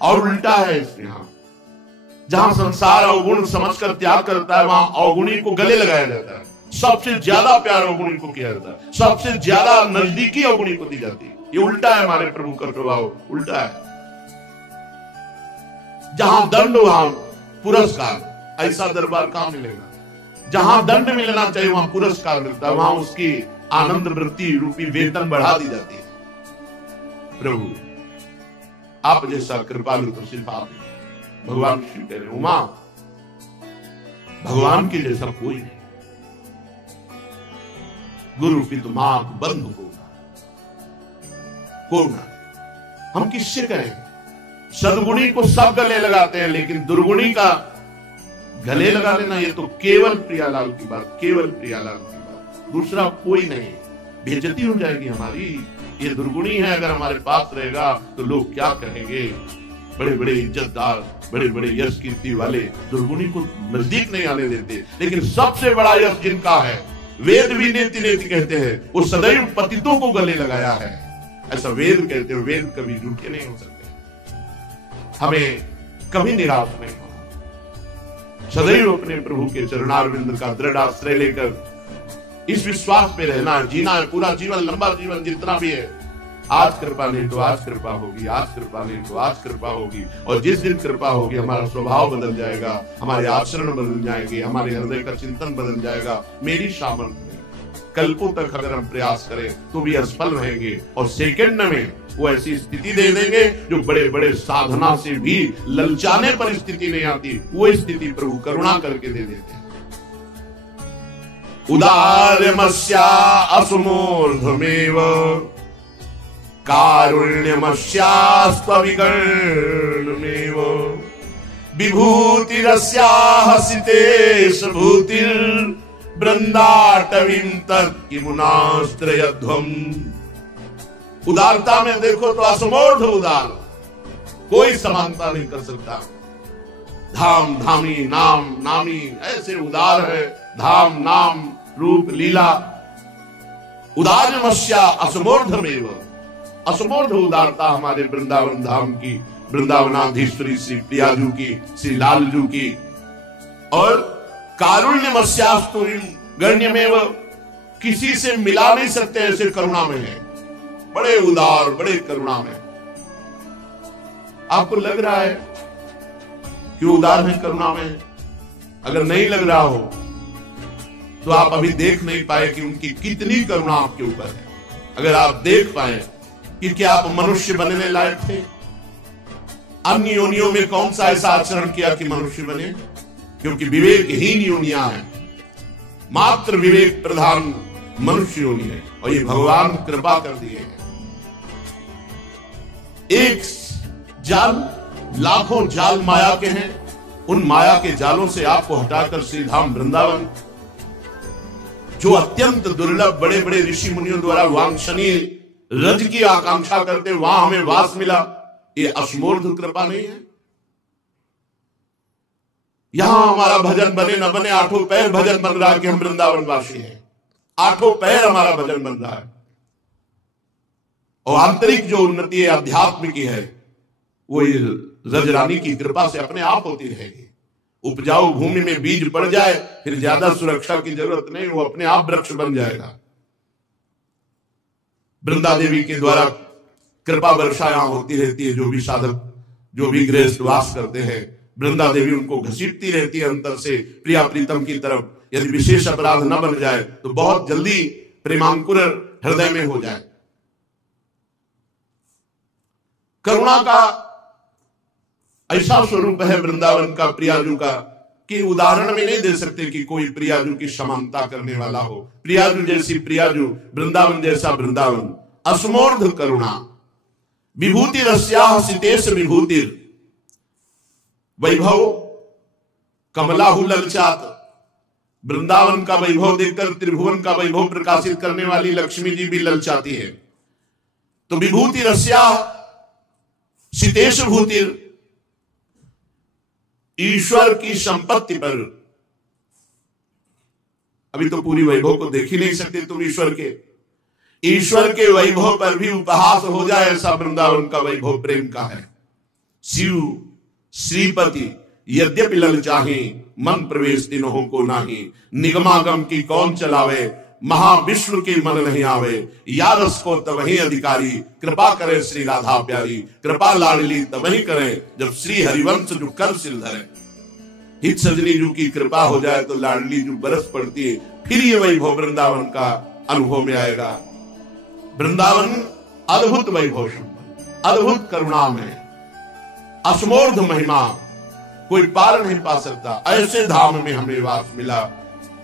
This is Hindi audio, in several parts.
और उल्टा है इस यहाँ, जहां संसार अवगुण समझकर त्याग करता है, वहां अवगुणी को गले लगाया जाता है। सबसे ज्यादा प्यार अवगुणी को किया जाता है, सबसे ज्यादा नजदीकी अवगुणी को दी जाती है। ये उल्टा है, हमारे प्रभु का प्रभाव उल्टा है। जहां दंड वहां पुरस्कार, ऐसा दरबार कहां मिलेगा? जहां दंड मिलना चाहिए वहां पुरस्कार मिलता है, वहां उसकी आनंद वृत्ति रूपी वेतन बढ़ा दी जाती है। प्रभु आप जैसा कृपालु तो सिर्फ आप हैं। भगवान श्री कह रहे, उमा भगवान के जैसा कोई नहीं। गुरु पितु मात बंधु को ना, हम किससे करें? सदगुणी को सब गले लगाते हैं, लेकिन दुर्गुणी का गले लगा लेना ये तो केवल प्रियालाल की बात, केवल प्रियालाल की बात, दूसरा कोई नहीं। बेइज्जती हो जाएगी हमारी। ये दुर्गुणी है, अगर हमारे पास रहेगा तो लोग क्या कहेंगे? बड़े बड़े इज्जतदार, बड़े बड़े यश कीर्ति वाले दुर्गुणी को नजदीक नहीं आने देते। लेकिन सबसे बड़ा यश जिनका है, वेद भी नेति नेति कहते हैं, वो सदैव पतितों को गले लगाया है, ऐसा वेद कहते हैं। वेद कभी झूठे नहीं हो सकते। हमें कभी निराश नहीं होना, सदैव अपने प्रभु के चरणारविंद का दृढ़ आश्रय लेकर इस विश्वास पे रहना है, जीना है पूरा जीवन, लंबा जीवन जितना भी है। आज कृपा नहीं तो आज कृपा होगी, आज कृपा नहीं तो आज कृपा होगी। और जिस दिन कृपा होगी हमारा स्वभाव बदल जाएगा, हमारे आचरण बदल जाएंगे, हमारे हृदय का चिंतन बदल जाएगा। मेरी सामर्थ्य नहीं, कल्पों तक अगर हम प्रयास करें तो भी असफल रहेंगे, और सेकंड में वो ऐसी स्थिति दे देंगे जो बड़े बड़े साधना से भी ललचाने पर स्थिति नहीं आती, वो स्थिति प्रभु करुणा करके दे देते हैं। उदारमस्या असुमूर्धमेव कारुण्यमस्यास्त्वविकर्णमेव विभूतिरस्याः सितेश भूतिर्बृन्दाटवीं तत्किमुनाश्रयध्वम्। उदारता में देखो तो असमूर्ध उदार, कोई समानता नहीं कर सकता। धाम धामी नाम नामी ऐसे उदार है, धाम नाम रूप लीला। उदारमस्या असमूर्धमेव, असमूर्ध उदारता हमारे वृंदावन धाम की, वृंदावनाधीश्वरी श्री प्रियाजू की, श्री लालजू की। और कारुण्यमस्यास्तु गण्यमेव, किसी से मिला नहीं सकते ऐसे करुणा में है, बड़े उदार बड़े करुणा में। आपको लग रहा है कि उदार है करुणा में? अगर नहीं लग रहा हो तो आप अभी देख नहीं पाए कि उनकी कितनी करुणा आपके ऊपर है। अगर आप देख पाए कि क्या आप मनुष्य बनने लायक थे? अन्य योनियों में कौन सा ऐसा आचरण किया कि मनुष्य बने? क्योंकि विवेकहीन योनियां हैं, मात्र विवेक प्रधान मनुष्य योनि है, और ये भगवान कृपा कर दिए हैं। एक जाल, लाखों जाल माया के हैं, उन माया के जालों से आपको हटाकर श्री धाम वृंदावन, जो अत्यंत दुर्लभ बड़े बड़े ऋषि मुनियों द्वारा वांछनीय रज की आकांक्षा करते, वहां हमें वास मिला। ये असमूर्ध कृपा नहीं है? यहां हमारा भजन बने न बने, आठों पैर भजन बन रहा है कि हम वृंदावन वासी हैं। आठों पैर हमारा भजन बन रहा है। और आंतरिक जो उन्नति है अध्यात्म की है, वो रजरानी की कृपा से अपने आप होती रहेगी। उपजाऊ भूमि में बीज पड़ जाए, फिर ज्यादा सुरक्षा की जरूरत नहीं, वो अपने आप वृक्ष बन जाएगा। वृंदा देवी के द्वारा कृपा वर्षा यहां होती रहती है। जो भी साधक, जो भी गृहस्थ वास करते हैं, वृंदा देवी उनको घसीटती रहती है अंतर से प्रिया प्रीतम की तरफ। यदि विशेष अपराध न बन जाए तो बहुत जल्दी प्रेमांकुर हृदय में हो जाए। करुणा का ऐसा स्वरूप है वृंदावन का, प्रियाजू का, कि उदाहरण में नहीं दे सकते कि कोई प्रियाजू की समानता करने वाला हो। प्रियाजू जैसी प्रियाजू, वृंदावन जैसा वृंदावन। असमूर्ध करुणा, विभूति रस्याः सितेश विभूतिर वैभव कमलाहु ललचात। वृंदावन का वैभव देखकर त्रिभुवन का वैभव प्रकाशित करने वाली लक्ष्मी जी भी ललचाती है। तो विभूति रस्याः सितेश भूतिर, ईश्वर की संपत्ति पर, अभी तो पूरी वैभव को देख ही नहीं सकते तुम ईश्वर के वैभव पर भी उपहास हो जाए, ऐसा वृंदावन का वैभव प्रेम का है। शिव श्रीपति यद्यपि लल चाहे, मन प्रवेश तिन्हों को नाही। निगमागम की कौन चलावे, महाविष्णु की मन नहीं आवे। या रस को तवही अधिकारी, कृपा करे श्री राधा प्यारी। कृपा लाडली तवही करे, जब श्री हरिवंश जो कर सिल धरे। हित सजनी जू की कृपा हो जाए तो लाडली जू बरस पड़ती है। फिर ये वैभव वृंदावन का अनुभव में आएगा। वृंदावन अद्भुत वैभव, अद्भुत करुणा में, असमोर्ध महिमा, कोई पार नहीं पा सकता। ऐसे धाम में हमें वास मिला।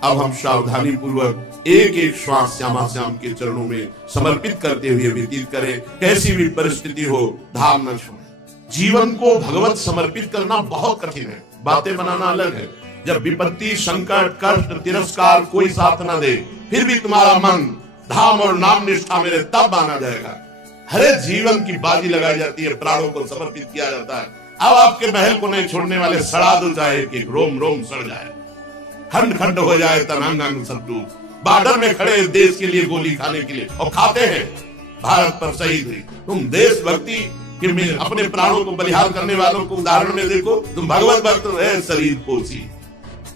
अब हम सावधानी पूर्वक एक एक श्वास श्यामा श्याम के चरणों में समर्पित करते हुए व्यतीत करें। कैसी भी परिस्थिति हो, धाम न छोड़ें। जीवन को भगवत समर्पित करना बहुत कठिन है, बातें बनाना अलग है। जब विपत्ति, संकट, कष्ट, तिरस्कार कोई साथ न दे, फिर भी तुम्हारा मन धाम और नाम निष्ठा मेरे तब माना जाएगा। हरे जीवन की बाजी लगाई जाती है, प्राणों को समर्पित किया जाता है। अब आपके महल को नहीं छोड़ने वाले सड़ा दो, चाहे एक रोम रोम सड़ जाए, खंड खंड हो जाए तन अंग अंग सब टूट। बॉर्डर में खड़े देश के लिए गोली खाने के लिए, और खाते हैं। भारत पर शहीद हुई। तुम देशभक्ति के में अपने प्राणों को बलिहार करने वालों को उदाहरण में देखो। तुम भगवत भक्त है, शरीर पोसी,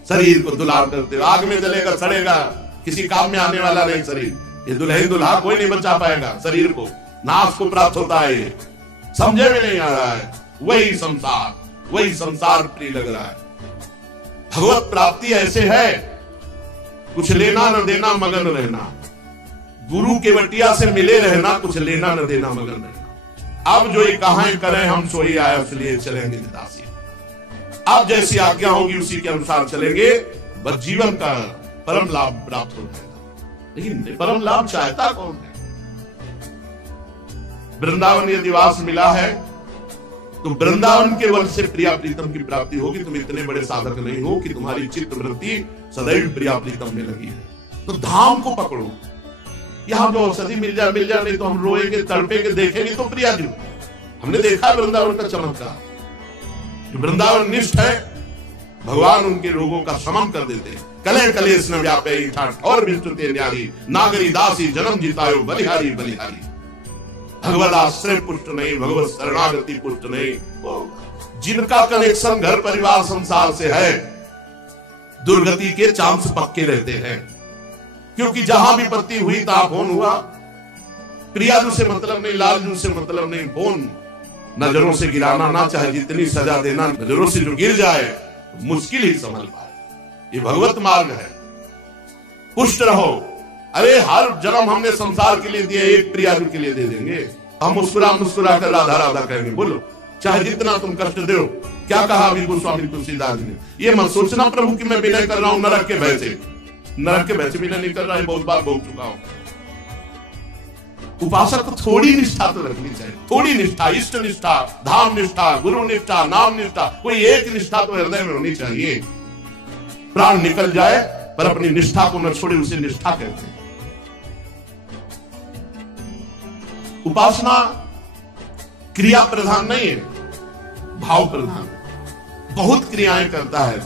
शरीर को दुलार करते हो। आग में जलेगा, सड़ेगा, किसी काम में आने वाला नहीं शरीर। ये दुल्हन दुल्हा कोई नहीं बचा पाएगा शरीर को, नाश को प्राप्त होता है। ये समझे में नहीं आ रहा है। वही संसार प्रिय लग रहा है। भगवत प्राप्ति ऐसे है, कुछ लेना न देना मगन रहना। गुरु के वटिया से मिले रहना, कुछ लेना न देना मगन रहना। अब जो ये कहां करें हम सोई आया, इसलिए चलेंगे दासी। अब जैसी आज्ञा होगी उसी के अनुसार चलेंगे, बस जीवन का परम लाभ प्राप्त हो जाएगा। लेकिन परम लाभ चाहता कौन है? वृंदावन यदि वास मिला है तो वृंदावन के वश से प्रिया प्रीतम की प्राप्ति होगी। तुम इतने बड़े साधक नहीं हो कि तुम्हारी चित्त वृत्ति सदैव प्रिया प्रीतम में लगी है। तो धाम को पकड़ो। यहाँ जो औषधि मिल जाए नहीं तो हम रोएंगे, तड़पेंगे, देखेंगे तो प्रिया जी। हमने देखा वृंदावन का चमत्कार। जो वृंदावन निष्ठ है, भगवान उनके रोगों का शमन कर देते हैं। कले कलेश न व्यापे ठाठ और विस्तृते न्यारी, नागरी दासी जन्म जितायो बलिहारी बलिहारी। भगवत आश्रय पुष्ट नहीं, भगवत शरणागति पुष्ट नहीं। जिनका कनेक्शन घर परिवार संसार से है, दुर्गति के चांस पक्के रहते हैं। क्योंकि जहां विपत्ति हुई तहां कौन हुआ? प्रियाजू से मतलब नहीं, लालजू से मतलब नहीं। कौन नजरों से गिराना ना चाहे जितनी सजा देना, नजरों से जो गिर जाए मुश्किल ही संभल पाए। ये भगवत मार्ग है। पुष्ट रहो। अरे हर जन्म हमने संसार के लिए दिए, एक प्रियाजू के लिए दे देंगे। हम मुस्कुरा मुस्कुरा कर राधा राधा कहेंगे। बोलो, चाहे जितना तुम कष्ट दो। क्या कहा अभी गोस्वामी तुलसीदास ने? ये मत सोचना प्रभु कि मैं विनय कर रहा हूं नरक के भय से। नरक के भय से विनय नहीं कर रहा है, बहुत बार बोल चुका हूं। उपासक को थोड़ी निष्ठा तो रखनी चाहिए, थोड़ी निष्ठा, इष्ट निष्ठा, धाम निष्ठा, गुरु निष्ठा, नाम निष्ठा, कोई एक निष्ठा तो हृदय में होनी चाहिए। प्राण निकल जाए पर अपनी निष्ठा को न छोड़े, उसे निष्ठा कहते हैं। उपासना क्रिया प्रधान नहीं है, भाव प्रधान। बहुत क्रियाएं करता है,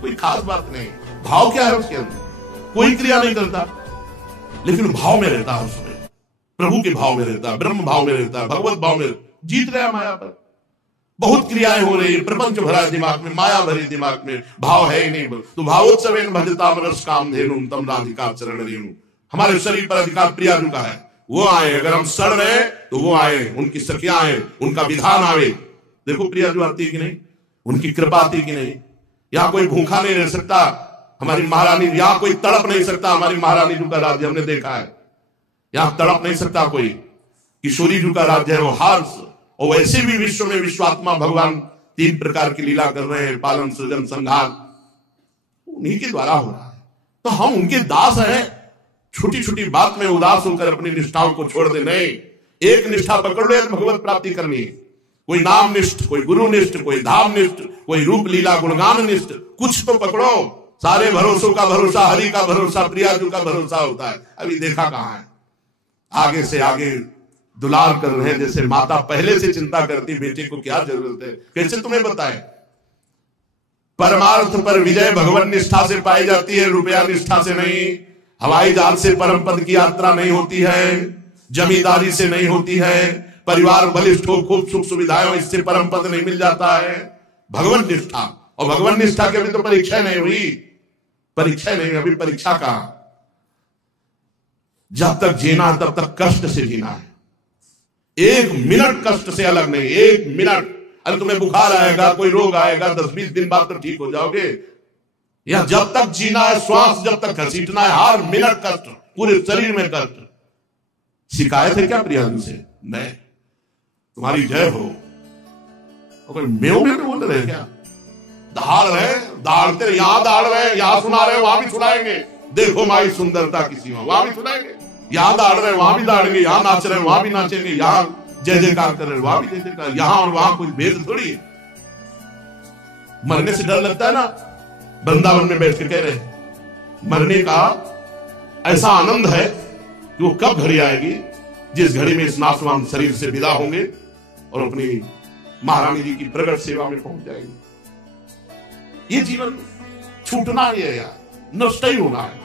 कोई खास बात नहीं। भाव क्या है उसके अंदर? कोई क्रिया नहीं करता लेकिन भाव में रहता है। उसमें प्रभु के भाव में रहता है, ब्रह्म भाव में रहता है, भगवत भाव में जीत रहा है माया पर। बहुत क्रियाएं हो रही है, प्रपंच भरा दिमाग में, माया भरी दिमाग में, भाव है ही नहीं। तो भावोत्सवेन भजताम रस कामधेनुम तम राधिका चरण रेणु। हमारे शरीर पर अधिकार प्रियाजू का है। वो आए, अगर हम सड़ रहे तो वो आए, उनकी सखियां आए, उनका विधान आवे। देखो प्रियाजू आती है कि नहीं, उनकी कृपा आती कि नहीं। यहाँ कोई भूखा नहीं रह सकता, हमारी महारानी। यहाँ कोई तड़प नहीं सकता, हमारी महारानी जू का राज्य हमने देखा है। यहाँ तड़प नहीं सकता कोई, किशोरी जू का राज्य है वो हर्ष। और वैसे भी विश्व में विश्वात्मा भगवान 3 प्रकार की लीला कर रहे हैं, पालन, सृजन, संहार, उन्हीं के द्वारा हो रहा है। तो हम उनके दास हैं। छोटी छोटी बात में उदास होकर अपनी निष्ठाओं को छोड़ दे नहीं। एक निष्ठा पकड़ लो, भगवत प्राप्ति करनी है। कोई नाम निष्ठ, कोई गुरु निष्ठ, कोई धाम निष्ठ, कोई रूप लीला गुणगान निष्ठ, कुछ तो पकड़ो। सारे भरोसों का भरोसा हरि का भरोसा, प्रियाजू का भरोसा होता है। अभी देखा कहां है, आगे से आगे दुलार कर रहे हैं। जैसे माता पहले से चिंता करती, बेटे को क्या जरूरत है, कैसे तुम्हें बताएं। परमार्थ पर विजय भगवान निष्ठा से पाई जाती है, रुपया निष्ठा से नहीं। हवाई जहाज से परम पद की यात्रा नहीं होती है, जमींदारी से नहीं होती है, परिवार बलिष्ठ हो, खूब सुख सुविधाएं हो, इससे परम पद नहीं मिल जाता है। भगवत निष्ठा, और भगवत निष्ठा की अभी तो परीक्षा नहीं हुई, परीक्षा नहीं, अभी परीक्षा कहां। जब तक जीना तब तक कष्ट से जीना है, एक मिनट कष्ट से अलग नहीं, एक मिनट। अरे तुम्हें बुखार आएगा, कोई रोग आएगा, 10-20 दिन बाद तो ठीक हो जाओगे। या जब तक जीना है, श्वास जब तक घसीटना है, हर मिनट कष्ट, पूरे शरीर में कष्ट। शिकायत है क्या प्रियांशु से? नहीं, तुम्हारी जय हो। कोई मेव में बोल रहे क्या? दाड़ रहे, दाड़ते रहे, यहां दाड़ रहे, यहां सुना रहे, वहां भी सुनाएंगे। देखो माई सुंदरता किसी में, वहां भी सुनाएंगे। यहां दाड़ रहे, वहां भी दाड़ेंगे, यहां नाच रहे, वहां भी नाचेंगे, यहां जय जयकार कर रहे, वहां भी जय जयकार। यहां और वहां कोई भेद थोड़ी है। मरने से डर लगता है ना, वृंदावन में बैठ के कह रहे, मरने का ऐसा आनंद है कि वो कब घड़ी आएगी जिस घड़ी में इस नाशवान शरीर से विदा होंगे और अपनी महारानी जी की प्रगट सेवा में पहुंच जाएंगे। ये जीवन छूटना ही है यार, नष्ट ही होना है।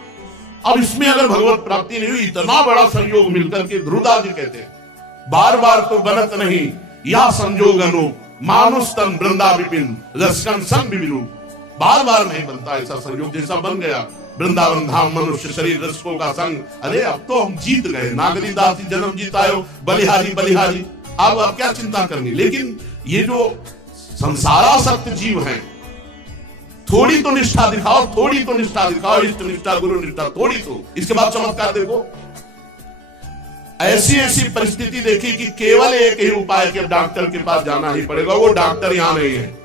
अब इसमें अगर भगवत प्राप्ति नहीं हुई, इतना बड़ा संयोग मिलकर के ध्रुवदास जी कहते हैं, बार बार तो बनत नहीं या संजोग अनु मानुष तन वृंदा विपिन रसकन संग बिबिरू। बार बार नहीं बनता ऐसा संयोग जैसा बन गया वृंदावन धाम मनुष्य शरीर रसकों का संग। अरे अब तो हम जीत गए, नागरी दासी जन्म जीतायो, बलिहारी बलिहारी। अब क्या चिंता करनी। लेकिन ये जो संसारासक्त जीव हैं, थोड़ी तो निष्ठा दिखाओ, थोड़ी तो निष्ठा दिखाओ, इष्ट निष्ठा गुरु निष्ठा, थोड़ी तो। इसके बाद चमत्कार देखो, ऐसी ऐसी परिस्थिति देखी कि केवल एक ही उपाय के डॉक्टर के पास जाना ही पड़ेगा। वो डॉक्टर यहां नहीं है,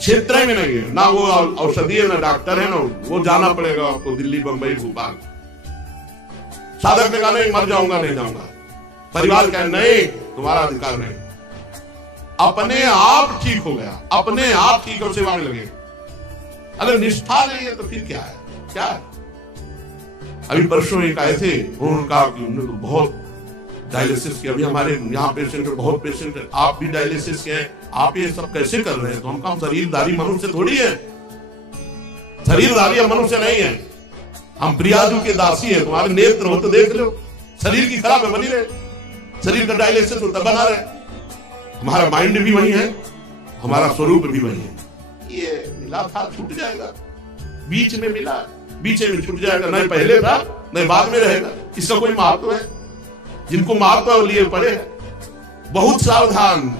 क्षेत्र में नहीं है, ना वो औषधीय ना डॉक्टर है, ना वो जाना पड़ेगा आपको दिल्ली बंबई भोपाल। साधक ने कहा नहीं, मर जाऊंगा, नहीं जाऊंगा। परिवार कहे नहीं, तुम्हारा अधिकार नहीं। अपने आप ठीक हो गया, अपने आप ठीक और सेवा में लगे। अगर निष्ठा नहीं है तो फिर क्या है? क्या है? अभी परसों एक आए थे, उन्होंने कहा कि उन्होंने तो बहुत डायलिसिस किया। अभी हमारे यहाँ पेशेंट है, बहुत पेशेंट है, आप भी डायलिसिस के, आप ये सब कैसे कर रहे हैं? तो हम कहा शरीरधारी मनुष्य थोड़ी है, शरीरधारी मनुष्य नहीं है, हम प्रियाजू के दासी है। तुम्हारे नेत्र हो तो देख लो, शरीर की खराब है, बनी रहे, शरीर का डायलिसिस होता बना रहे। हमारा माइंड भी वही है, हमारा स्वरूप भी वही है। ये मिला था, छूट जाएगा, बीच में मिला, बीच में छूट जाएगा, नहीं पहले था नहीं बाद में रहेगा। इसका कोई महत्व है? जिनको महत्व लिए पड़े, बहुत सावधान।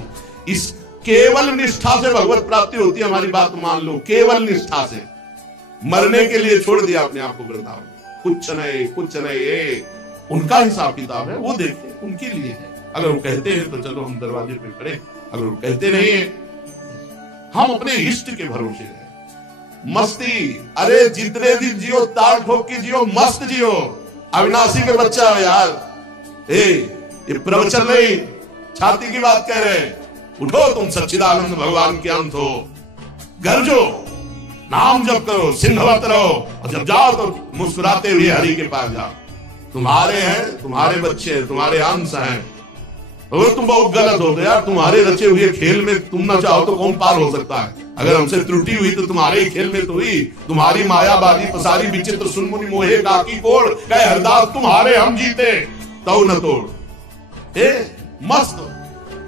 इस केवल निष्ठा से भगवत प्राप्ति होती है, हमारी बात मान लो, केवल निष्ठा से। मरने के लिए छोड़ दिया अपने आप को वृंदावन, कुछ नहीं कुछ नहीं, ये उनका हिसाब किताब है, वो देखे, उनके लिए है। अगर वो कहते हैं तो चलो हम दरवाजे पे खड़े, अगर वो कहते नहीं है, हम अपने इष्ट के भरोसे हैं। मस्ती, अरे जितने दिन जियो ताड़ ठोक के जियो, मस्त जियो। अविनाशी के बच्चा हो यार, ये प्रवचन नहीं, छाती की बात कह रहे हैं। उठो, तुम सच्चिदानंद भगवान के अंत हो, गरजो, नाम जप करो, सिंहवत रहो, और जब जाओ तो मुस्कुराते हुए हरि के पास जाओ। तुम्हारे हैं, तुम्हारे बच्चे हैं, तुम्हारे अंश हैं। और तुम बहुत गलत हो गए यार, तुम्हारे रचे हुए खेल में तुम ना चाहो तो कौन पार हो सकता है? अगर हमसे त्रुटि हुई तो तुम्हारे ही खेल में तो हुई। तुम्हारी मायाबादी पसारी विचित्र सुनमुनि मोहे काकी कोड़, कहे हरदास तुम्हारे हम जीते तो न तोड़। मस्त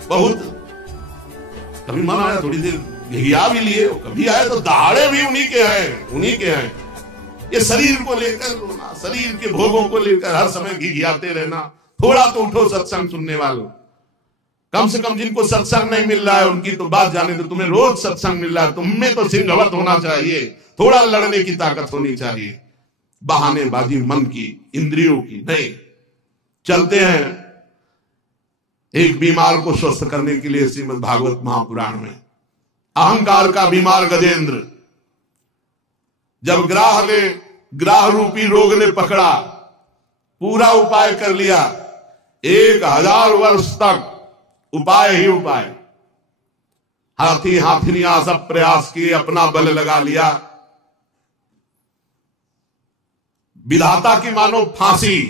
बहुत। कभी मन आया थोड़ी देर घिया भी लिए, कभी आए तो दहाड़े भी उन्हीं के हैं, उन्हीं के हैं। ये शरीर को लेकर रोना, शरीर के भोगों को लेकर हर समय घिघियाते रहना। थोड़ा तो उठो सत्संग सुनने वालों, कम से कम जिनको सत्संग नहीं मिल रहा है उनकी तो बात जाने दो, तुम्हें रोज सत्संग मिल रहा है, तुम्हें तो सिंहवत होना चाहिए, थोड़ा लड़ने की ताकत होनी चाहिए। बहानेबाजी मन की, इंद्रियों की नहीं। चलते हैं एक बीमार को स्वस्थ करने के लिए श्रीमद् भागवत महापुराण में। अहंकार का बीमार गजेंद्र, जब ग्राह रूपी रोग ने पकड़ा, पूरा उपाय कर लिया, 1000 वर्ष तक उपाय ही उपाय, हाथी हाथिनियां सब प्रयास किए, अपना बल लगा लिया। विधाता की मानो फांसी,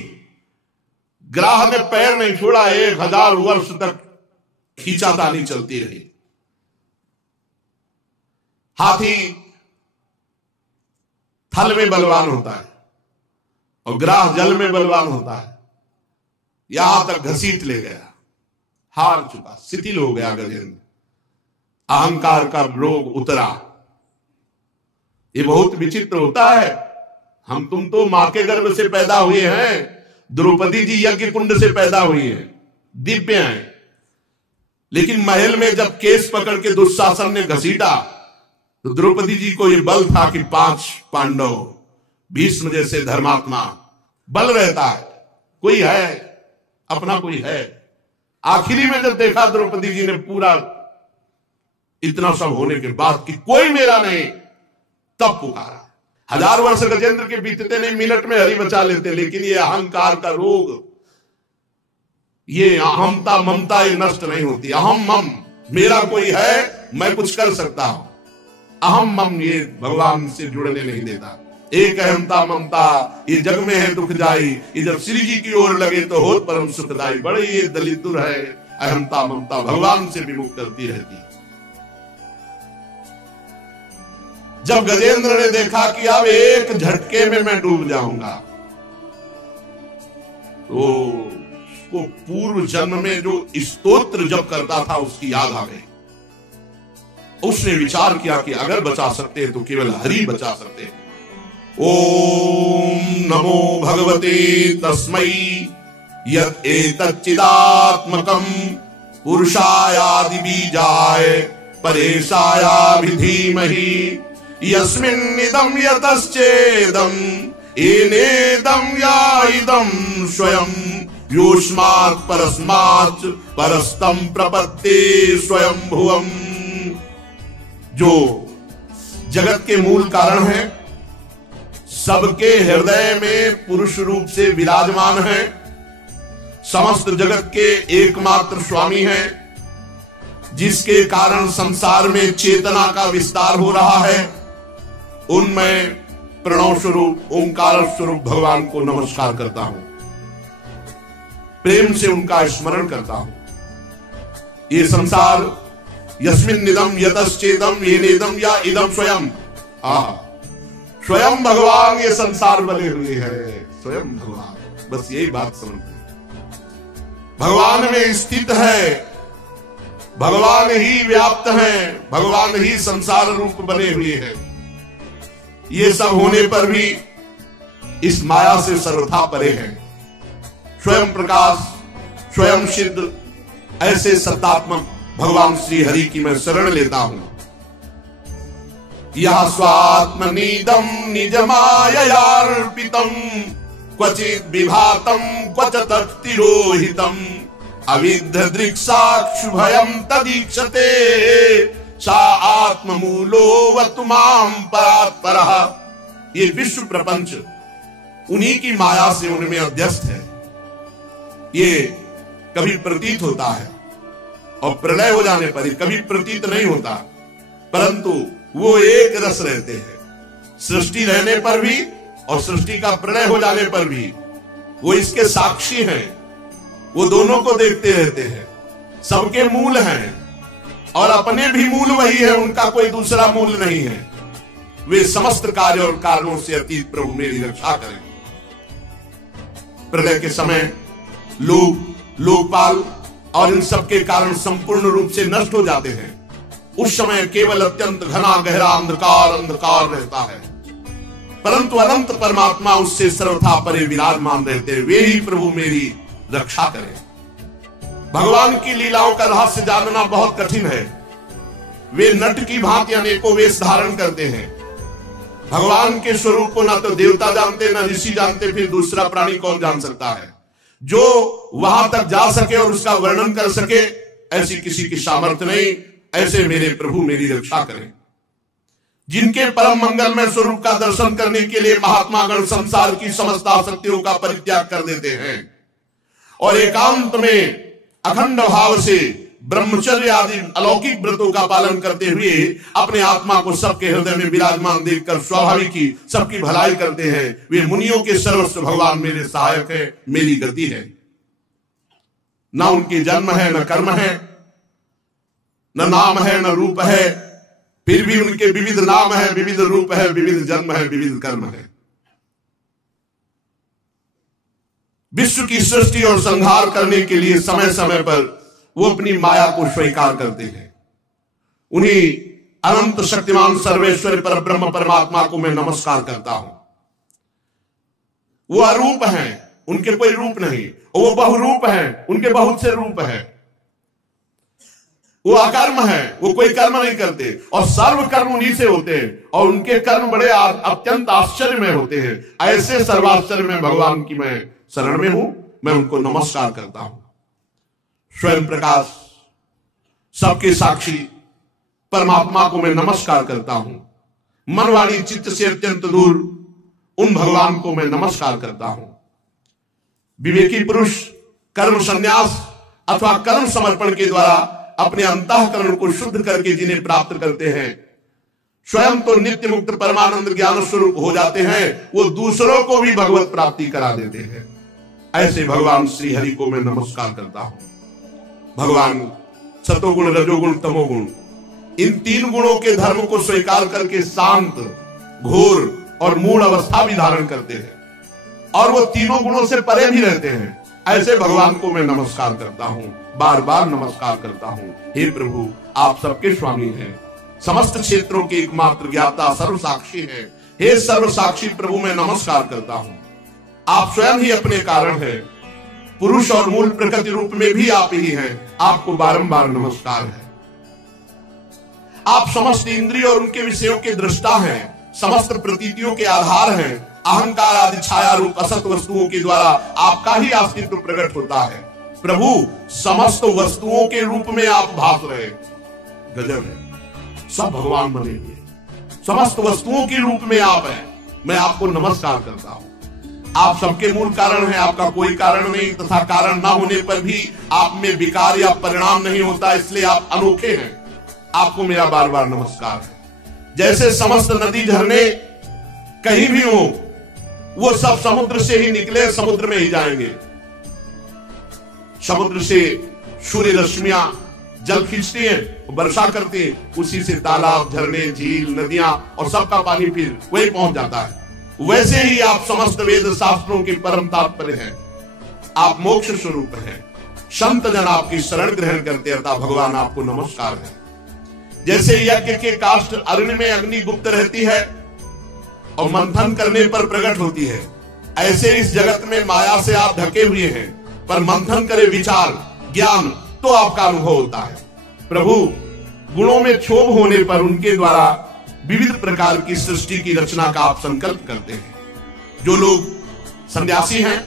ग्राह ने पैर नहीं छोड़ा, 1000 वर्ष तक खींचातानी चलती रही। हाथी थल में बलवान होता है और ग्राह जल में बलवान होता है। यहां तक घसीट ले गया, हार चुका, शिथिल हो गया गजेंद्र, अहंकार का रोग उतरा। ये बहुत विचित्र होता है। हम तुम तो मां के गर्भ से पैदा हुए हैं, द्रौपदी जी यज्ञ कुंड से पैदा हुई है, दिव्य हैं, लेकिन महल में जब केस पकड़ के दुशासन ने घसीटा तो द्रौपदी जी को यह बल था कि 5 पांडव, भीष्म जैसे धर्मात्मा, बल रहता है, कोई है, अपना कोई है। आखिरी में जब देखा द्रौपदी जी ने पूरा इतना सब होने के बाद कि कोई मेरा नहीं, तब पुकारा। 1000 वर्ष गजेंद्र के बीतते नहीं, मिनट में हरि बचा लेते, लेकिन ये अहंकार का रोग, ये अहमता ममता ये नष्ट नहीं होती। अहम मम, मेरा कोई है, मैं कुछ कर सकता हूं, अहम मम ये भगवान से जुड़ने नहीं देता। एक अहमता ममता ये जग में है दुख जाई, ये जब श्री जी की ओर लगे तो होत परम सुखदाई। बड़े ये दलितुर है, अहमता ममता भगवान से विमुख करती रहती। जब गजेंद्र ने देखा कि अब एक झटके में मैं डूब जाऊंगा, तो उसको पूर्व जन्म में जो स्तोत्र जब करता था उसकी याद आ गई। उसने विचार किया कि अगर बचा सकते हैं तो केवल हरि बचा सकते हैं। ओम नमो भगवते तस्मै यत् एतच्चिदात्मकं पुरुषायादि बीजाय परेशायाभि धीमहि यस्मिन्निदं यतश्चेदं येनेदं या इदं स्वयं योऽस्मात् परस्मात् परस्तं प्रपत्ते स्वयं भुवम्। जो जगत के मूल कारण है, सबके हृदय में पुरुष रूप से विराजमान है, समस्त जगत के एकमात्र स्वामी है, जिसके कारण संसार में चेतना का विस्तार हो रहा है, उनमें प्रणव स्वरूप ओंकार स्वरूप भगवान को नमस्कार करता हूं, प्रेम से उनका स्मरण करता हूं। ये संसार यस्मिन्निदं यतश्चेदं येनेदं या इदं स्वयं, स्वयं भगवान ये संसार बने हुए हैं, स्वयं भगवान, बस यही बात समझ। भगवान में स्थित है, भगवान ही व्याप्त है, भगवान ही संसार रूप बने हुए हैं। ये सब होने पर भी इस माया से सर्वथा परे हैं। स्वयं प्रकाश, स्वयं सिद्ध, ऐसे सत्तात्मक भगवान श्री हरि की मैं शरण लेता हूं। यह स्वात्मनीदम निजमाययार्पितम क्वचित विभातम क्वच तत्तिरोहितम अविद्ध दृक्साक्षुभयम तदीक्षते सा आत्ममूलो वतुमाम परात्परः। ये विश्व प्रपंच उन्हीं की माया से उनमें अध्यस्त है। ये कभी प्रतीत होता है और प्रलय हो जाने पर कभी प्रतीत नहीं होता, परंतु वो एक रस रहते हैं। सृष्टि रहने पर भी और सृष्टि का प्रलय हो जाने पर भी वो इसके साक्षी हैं, वो दोनों को देखते रहते हैं, सबके मूल हैं और अपने भी मूल वही है, उनका कोई दूसरा मूल नहीं है। वे समस्त कार्य और कारणों से अतीत प्रभु मेरी रक्षा करें। प्रलय के समय लोकपाल और इन सब के कारण संपूर्ण रूप से नष्ट हो जाते हैं। उस समय केवल अत्यंत घना गहरा अंधकार रहता है, परंतु अनंत परमात्मा उससे सर्वथा परे विराजमान रहते हैं। वे ही प्रभु मेरी रक्षा करें। भगवान की लीलाओं का रहस्य जानना बहुत कठिन है। वे नट की भांति अनेकों वेश धारण करते हैं। भगवान के स्वरूप को ना तो देवता जानते, ना ऋषि जानते, फिर दूसरा प्राणी कौन जान सकता है। जो वहां तक जा सके और उसका वर्णन कर सके, ऐसी किसी की सामर्थ्य नहीं। ऐसे मेरे प्रभु मेरी रक्षा करें। जिनके परम मंगलमय स्वरूप का दर्शन करने के लिए महात्मा गण संसार की समस्त आसक्तियों का परित्याग कर देते हैं और एकांत में अखंड भाव से ब्रह्मचर्य आदि अलौकिक व्रतों का पालन करते हुए अपने आत्मा को सबके हृदय में विराजमान देखकर स्वाभाविक ही सबकी भलाई करते हैं। वे मुनियों के सर्वस्व भगवान मेरे सहायक है, मेरी गति है। न उनके जन्म है, न कर्म है, न नाम है, न रूप है, फिर भी उनके विविध नाम है, विविध रूप है, विविध जन्म है, विविध कर्म है। विश्व की सृष्टि और संहार करने के लिए समय समय पर वो अपनी माया को स्वीकार करते हैं। उन्हीं अनंत शक्तिमान सर्वेश्वर पर ब्रह्म परमात्मा को मैं नमस्कार करता हूं। वो अरूप हैं, उनके कोई रूप नहीं, और वो बहुरूप हैं, उनके बहुत से रूप हैं। वो अकर्म है, वो कोई कर्म नहीं करते, और सर्व कर्म उन्हीं से होते हैं, और उनके कर्म बड़े अत्यंत आश्चर्य में होते हैं। ऐसे सर्वाश्चर्य में भगवान की मैं शरण में हूं, मैं उनको नमस्कार करता हूं। स्वयं प्रकाश, सबके साक्षी परमात्मा को मैं नमस्कार करता हूं। मन वाणी चित्त से अत्यंत दूर उन भगवान को मैं नमस्कार करता हूं। विवेकी पुरुष कर्म संन्यास अथवा कर्म समर्पण के द्वारा अपने अंतःकरण को शुद्ध करके जिन्हें प्राप्त करते हैं, स्वयं तो नित्य मुक्त परमानंद ज्ञान स्वरूप हो जाते हैं, वो दूसरों को भी भगवत प्राप्ति करा देते हैं। ऐसे भगवान श्री हरि को मैं नमस्कार करता हूं। भगवान सतोगुण, रजोगुण, तमोगुण, इन तीन गुणों के धर्म को स्वीकार करके शांत, घोर और मूढ़ अवस्था भी धारण करते हैं, और वो तीनों गुणों से परे भी रहते हैं। ऐसे भगवान को मैं नमस्कार करता हूं, बार बार नमस्कार करता हूं। हे प्रभु, आप सबके स्वामी हैं, समस्त क्षेत्रों के एकमात्र ज्ञाता, सर्वसाक्षी हैं। हे सर्वसाक्षी प्रभु, मैं नमस्कार करता हूं। आप स्वयं ही अपने कारण हैं, पुरुष और मूल प्रकृति रूप में भी आप ही हैं। आपको बारंबार नमस्कार है। आप समस्त इंद्रिय और उनके विषयों के दृष्टा हैं, समस्त प्रतीतियों के आधार हैं। अहंकार आदि छाया रूप असत वस्तुओं के द्वारा आपका ही अस्तित्व प्रकट होता है। प्रभु, समस्त वस्तुओं के रूप में आप भास रहे। गजब है, सब भगवान बने हुए, समस्त वस्तुओं के रूप में आप हैं। मैं आपको नमस्कार करता हूं। आप सबके मूल कारण हैं, आपका कोई कारण नहीं, तथा कारण ना होने पर भी आप में विकार या परिणाम नहीं होता, इसलिए आप अनोखे हैं। आपको मेरा बार बार नमस्कार है। जैसे समस्त नदी झरने कहीं भी हो, वो सब समुद्र से ही निकले, समुद्र में ही जाएंगे। समुद्र से सूर्य रश्मियां जल खींचती हैं, वर्षा करती हैं, उसी से तालाब, झरने, झील, नदियां और सबका पानी फिर वही पहुंच जाता है। वैसे ही आप समस्त वेद शास्त्रों के परम तात्पर्य हैं। आप मोक्ष स्वरूप हैं। संत जन आपकी शरण ग्रहण करते, अतः भगवान आपको नमस्कार है। जैसे यज्ञ के काष्ठ अग्नि में अग्नि गुप्त रहती है और मंथन करने पर प्रकट होती है, ऐसे इस जगत में माया से आप ढके हुए हैं, पर मंथन करे विचार, ज्ञान, तो आपका अनुभव होता है। प्रभु, गुणों में क्षोभ होने पर उनके द्वारा विविध प्रकार की सृष्टि की रचना का आप संकल्प करते हैं। जो लोग सन्यासी हैं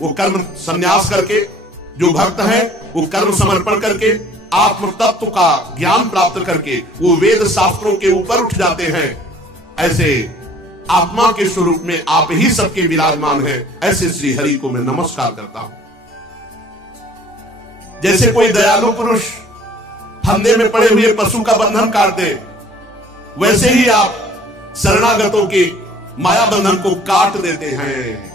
वो कर्म संन्यास करके, जो भक्त हैं वो कर्म समर्पण करके, आत्म तत्व का ज्ञान प्राप्त करके वो वेद शास्त्रों के ऊपर उठ जाते हैं। ऐसे आत्मा के स्वरूप में आप ही सबके विराजमान हैं। ऐसे श्री हरि को मैं नमस्कार करता हूं। जैसे कोई दयालु पुरुष फंदे में पड़े हुए पशु का बंधन काट दे, वैसे ही आप शरणागतों के माया बंधन को काट देते हैं।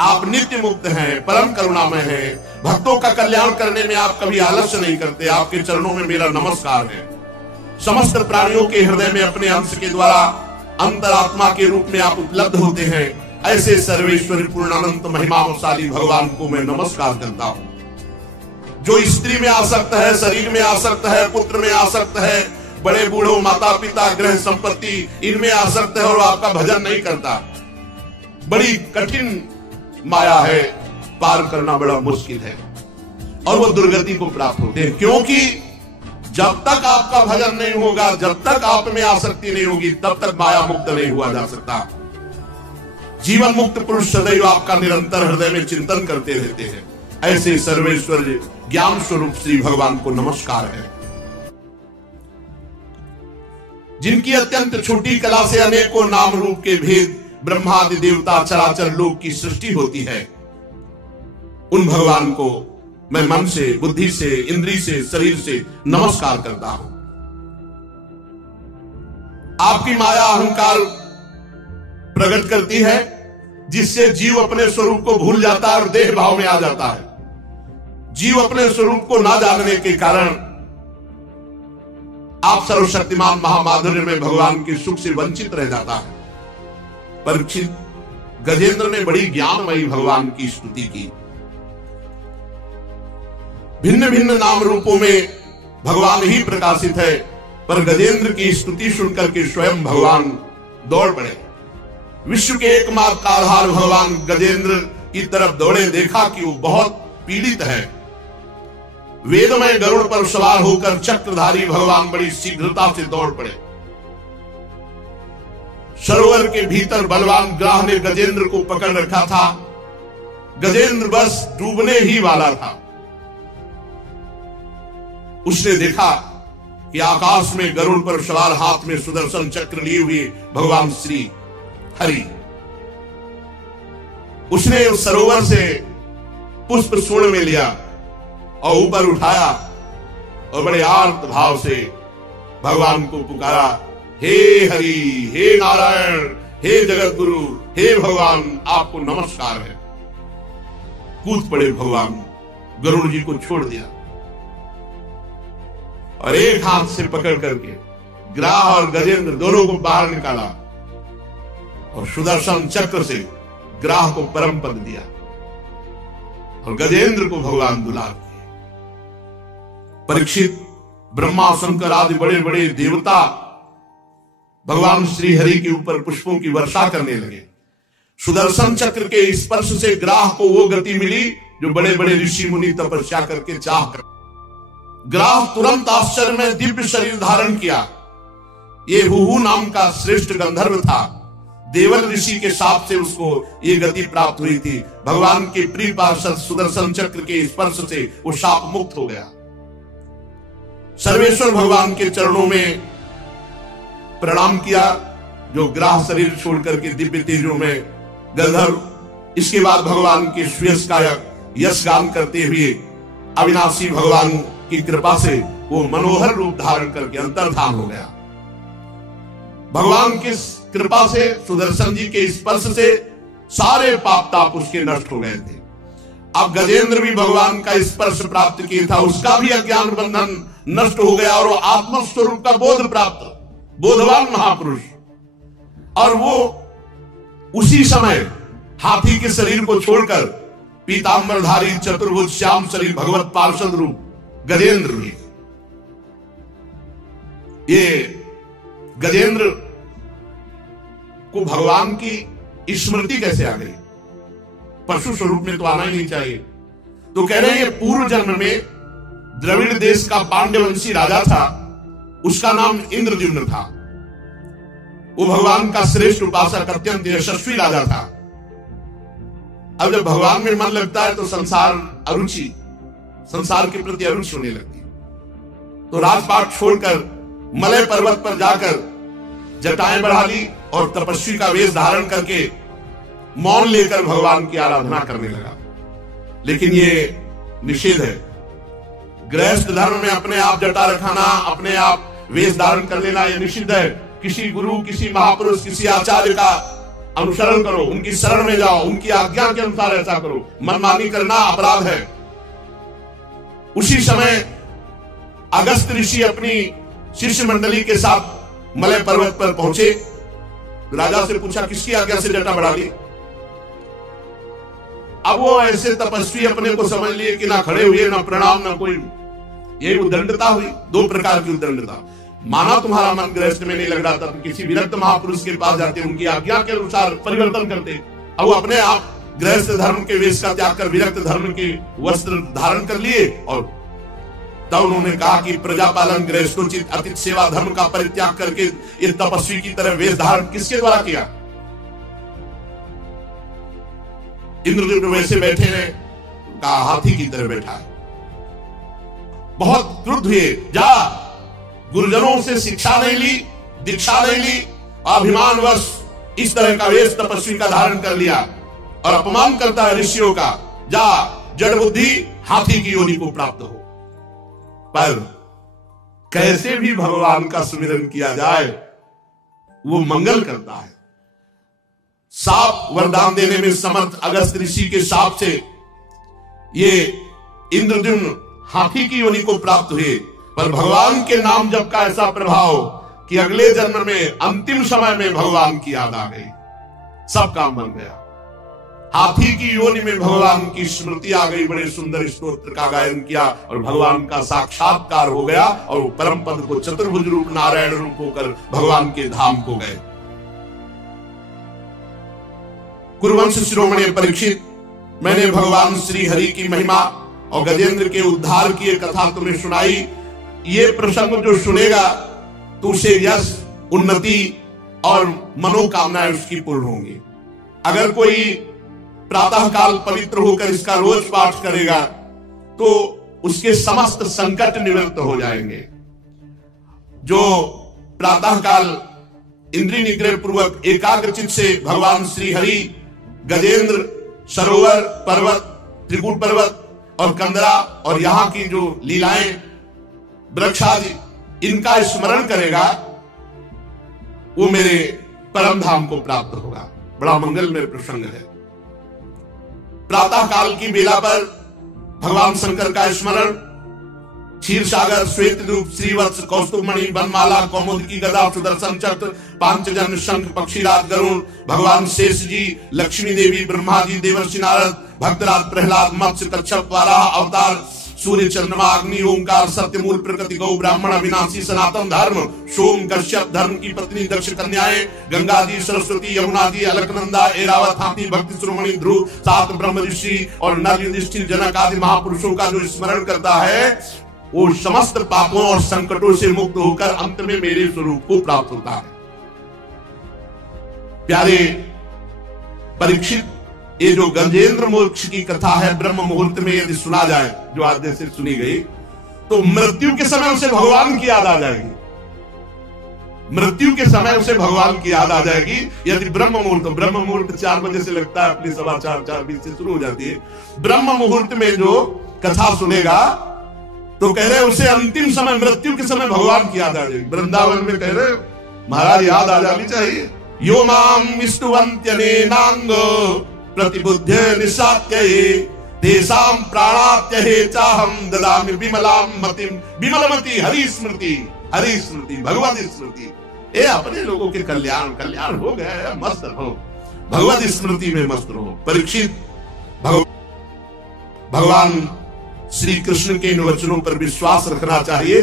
आप नित्य मुक्त हैं, परम करुणामय हैं। भक्तों का कल्याण करने में आप कभी आलस्य नहीं करते। आपके चरणों में मेरा नमस्कार है। समस्त प्राणियों के हृदय में अपने अंश के द्वारा अंतरात्मा के रूप में आप उपलब्ध होते हैं। ऐसे सर्वेश्वरी पूर्णानंत महिमाशाली भगवान को मैं नमस्कार करता हूं। जो स्त्री में आसक्त है, शरीर में आसक्त है, पुत्र में आसक्त है, बड़े बूढ़ों, माता पिता, ग्रह संपत्ति, इनमें आसक्त है और आपका भजन नहीं करता, बड़ी कठिन माया है, पार करना बड़ा मुश्किल है और वो दुर्गति को प्राप्त होते हैं। क्योंकि जब तक आपका भजन नहीं होगा, जब तक आप में आसक्ति नहीं होगी, तब तक माया मुक्त नहीं हुआ जा सकता। जीवन मुक्त पुरुष सदैव आपका निरंतर हृदय में चिंतन करते रहते हैं। ऐसे सर्वेश्वर ज्ञान स्वरूप श्री भगवान को नमस्कार है। जिनकी अत्यंत छोटी कला से अनेकों नाम रूप के भेद, ब्रह्मादि देवता, चराचर लोक की सृष्टि होती है, उन भगवान को मैं मन से, बुद्धि से, इंद्री से, शरीर से नमस्कार करता हूं। आपकी माया अहंकार प्रकट करती है, जिससे जीव अपने स्वरूप को भूल जाता है और देह भाव में आ जाता है। जीव अपने स्वरूप को ना जानने के कारण आप सर्वशक्तिमान महामाधुर्य में भगवान के सुख से वंचित रह जाता है। परीक्षित, गजेंद्र ने बड़ी ज्ञानमयी भगवान की स्तुति की। भिन्न भिन्न नाम रूपों में भगवान ही प्रकाशित है, पर गजेंद्र की स्तुति सुनकर के स्वयं भगवान दौड़ पड़े। विश्व के एकमात्र आधार भगवान गजेंद्र की तरफ दौड़े, देखा कि वो बहुत पीड़ित है। वेदमय गरुड़ पर सवार होकर चक्रधारी भगवान बड़ी शीघ्रता से दौड़ पड़े। सरोवर के भीतर बलवान ग्राह ने गजेंद्र को पकड़ रखा था। गजेंद्र बस डूबने ही वाला था। उसने देखा कि आकाश में गरुड़ पर सवार, हाथ में सुदर्शन चक्र लिए हुए भगवान श्री हरि। उसने उस सरोवर से पुष्प सूर्ण में लिया और ऊपर उठाया और बड़े आर्त भाव से भगवान को पुकारा, हे हरि, हे नारायण, हे जगत गुरु, हे भगवान, आपको नमस्कार है। कूद पड़े भगवान, गरुड़ जी को छोड़ दिया और एक हाथ से पकड़ करके ग्राह और गजेंद्र दोनों को बाहर निकाला और सुदर्शन चक्र से ग्राह को परम पद दिया और गजेंद्र को भगवान दुलार किए। परीक्षित, ब्रह्मा, शंकर आदि बड़े बड़े देवता भगवान श्री हरि के ऊपर पुष्पों की वर्षा करने लगे। सुदर्शन चक्र के स्पर्श से ग्राह को वो गति मिली जो बड़े बड़े ऋषि मुनि तपस्या करके चाह कर। ग्राह तुरंत आश्चर्य में दिव्य शरीर धारण किया। ये हुहू नाम का श्रेष्ठ गंधर्व था। देवल ऋषि के साथ से उसको ये गति प्राप्त हुई थी। भगवान के प्रिय पार्षद सुदर्शन चक्र के स्पर्श से वो शाप मुक्त हो गया। सर्वेश्वर भगवान के चरणों में प्रणाम किया, जो ग्राह शरीर छोड़ करके दिव्य तेजों में गंधर्व। इसके बाद भगवान के श्रेयस का यश गान करते हुए अविनाशी भगवान की कृपा से वो मनोहर रूप धारण करके अंतर्धान हो गया। भगवान की कृपा से, सुदर्शन जी के स्पर्श से सारे पाप ताप उसके नष्ट हो गए थे। अब गजेंद्र भी भगवान का स्पर्श प्राप्त किया था, उसका भी अज्ञान बंधन नष्ट हो गया और वो आत्मस्वरूप का बोध प्राप्त, बोधवान महापुरुष। और वो उसी समय हाथी के शरीर को छोड़कर पीतांबरधारी चतुर्भुज श्याम शरीर भगवत पार्षद रूप गजेंद्र भी। ये गजेंद्र को भगवान की स्मृति कैसे आ गई? पशु स्वरूप में तो आना ही नहीं चाहिए। तो कह रहे हैं पूर्व जन्म में द्रविड़ देश का पांड्यवंशी राजा था, उसका नाम इंद्रद्युम्न था। वो भगवान का श्रेष्ठ उपासक, अत्यंत यशस्वी राजा था। अब जब भगवान में मन लगता है तो संसार के प्रति अरुचि होने लगती। तो राजपाट छोड़कर मलय पर्वत पर जाकर जटाएं बढ़ा ली और तपस्वी का वेश धारण करके मौन लेकर भगवान की आराधना करने लगा। लेकिन ये निषेध है। गृहस्थ धर्म में अपने आप जटा रखाना, अपने आप वेश धारण कर लेना, यह निषिद्ध है। किसी गुरु, किसी महापुरुष, किसी आचार्य का अनुसरण करो, उनकी शरण में जाओ, उनकी आज्ञा के अनुसार ऐसा करो। मनमानी करना अपराध है। उसी समय अगस्त ऋषि अपनी शिष्य मंडली के साथ मलय पर्वत पर पहुंचे। राजा से पूछा, किसकी आज्ञा से जटा बढ़ा ली? अब वो ऐसे तपस्वी अपने को समझ लिए कि ना खड़े हुए, ना प्रणाम, ना कोई। ये उद्दंडता हुई, दो प्रकार की उद्दंडता। माना तुम्हारा मन गृहस्थ में नहीं लग रहा था तो किसी विरक्त महापुरुष के पास जाते, उनकी आज्ञा के अनुसार परिवर्तन करते। अब वो अपने आप गृहस्थ धर्म के वेश का त्याग कर विरक्त धर्म के वस्त्र धारण कर लिए। और तब उन्होंने कहा कि प्रजापालन, गृहस्थोचित, अतिथि सेवा धर्म का परित्याग करके इस तपस्वी की तरह वेश धारण किसके द्वारा किया? इंद्रदेव वैसे बैठे हैं, कहा हाथी की तरह बैठा है। बहुत क्रुद्ध हुए, जा गुरुजनों से शिक्षा नहीं ली, दीक्षा नहीं ली, अभिमानवश इस तरह का वेश तपस्वी का धारण कर लिया और अपमान करता है ऋषियों का। जा जड़ बुद्धि हाथी की योनि को प्राप्त हो। पर कैसे भी भगवान का सुमिरन किया जाए वो मंगल करता है। साप वरदान देने में समर्थ अगस्त ऋषि के साप से ये इंद्रद्युम्न हाथी की योनि को प्राप्त हुए। पर भगवान के नाम जप का ऐसा प्रभाव कि अगले जन्म में अंतिम समय में भगवान की याद आ गई, सब काम बन गया। हाथी की योनि में भगवान की स्मृति आ गई, बड़े सुंदर स्तोत्र का गायन किया और भगवान का साक्षात्कार हो गया और वो परम पद को चतुर्भुज रूप नारायण रूप होकर भगवान के धाम को गए। कुरुवंश शिरोमणि परीक्षित, मैंने भगवान श्री हरि की महिमा और गजेंद्र के उद्धार की एक कथा तुम्हें सुनाई। ये प्रसंग जो सुनेगा तो उसे यश, उन्नति और मनोकामनाएं उसकी पूर्ण होंगी। अगर कोई प्रातः काल पवित्र होकर इसका रोज पाठ करेगा तो उसके समस्त संकट निवृत्त हो जाएंगे। जो प्रातः काल इंद्रिय निग्रह पूर्वक एकाग्रचित से भगवान श्री हरि, गजेंद्र, सरोवर, पर्वत, त्रिकूट पर्वत और कंदरा और यहां की जो लीलाएं, वृक्ष आदि, इनका स्मरण करेगा वो मेरे परम धाम को प्राप्त होगा। बड़ा मंगलमय प्रसंग है। प्रातः काल की बेला पर भगवान शंकर का स्मरण, क्षीर सागर, श्वेत रूप, श्रीवत्स, कौस्तुभमणि, वनमाला, कौमुदी गदा, सुदर्शन चक्र, पांचजन्य, शंख, पक्षीराज, गरुड़, भगवान शेष जी, लक्ष्मी देवी, ब्रह्मा जी, देवर्षि नारद, भक्तराज प्रहलाद, मत्स्य, कच्छप, वाराह अवतार, सूर्य, चंद्रमा, अग्नि, ओंकार, सत्यमूल, प्रकृति, गौ, ब्राह्मण, अविनाशी, सनातन धर्म, सोम, कश्यप, धर्म की पत्नी, दक्ष कन्याएं, गंगा जी, सरस्वती, यमुना जी, अलकनंदा, ऐरावत, हाथी, भक्ति शिरोमणि, ध्रुव, सात ब्रह्म ऋषि और नर, युधिष्ठिर, जनक आदि महापुरुषों का जो स्मरण करता है वो समस्त पापों और संकटों से मुक्त होकर अंत में मेरे स्वरूप को प्राप्त होता है। प्यारे परीक्षित, ये जो गजेंद्र मोक्ष की कथा है, ब्रह्म मुहूर्त में यदि सुना जाए, जो आज जैसे सुनी गई, तो मृत्यु के समय उसे भगवान की याद आ जाएगी। मृत्यु के समय उसे भगवान की याद आ जाएगी। यदि ब्रह्म मुहूर्त 4 बजे से लगता है, अपनी 4:15 से शुरू हो जाती है। ब्रह्म मुहूर्त में जो कथा सुनेगा तो कह रहे उसे अंतिम समय, मृत्यु के समय भगवान की याद आ जाएगी। वृंदावन में कह रहे महाराज याद आ जानी चाहिए। यो माम विष्णुवंत्यनेनांगो प्रतिबुद्ध निशात्य तेषां प्राणात्य चाहम ददामि विमलाम मतिम। विमलमति हरि स्मृति, हरि स्मृति, भगवत स्मृति। ये अपने लोगों के कल्याण हो गए, मस्त रहो, भगवत स्मृति में मस्त रहो। परीक्षित, भगवान श्री कृष्ण के इन वचनों पर विश्वास रखना चाहिए।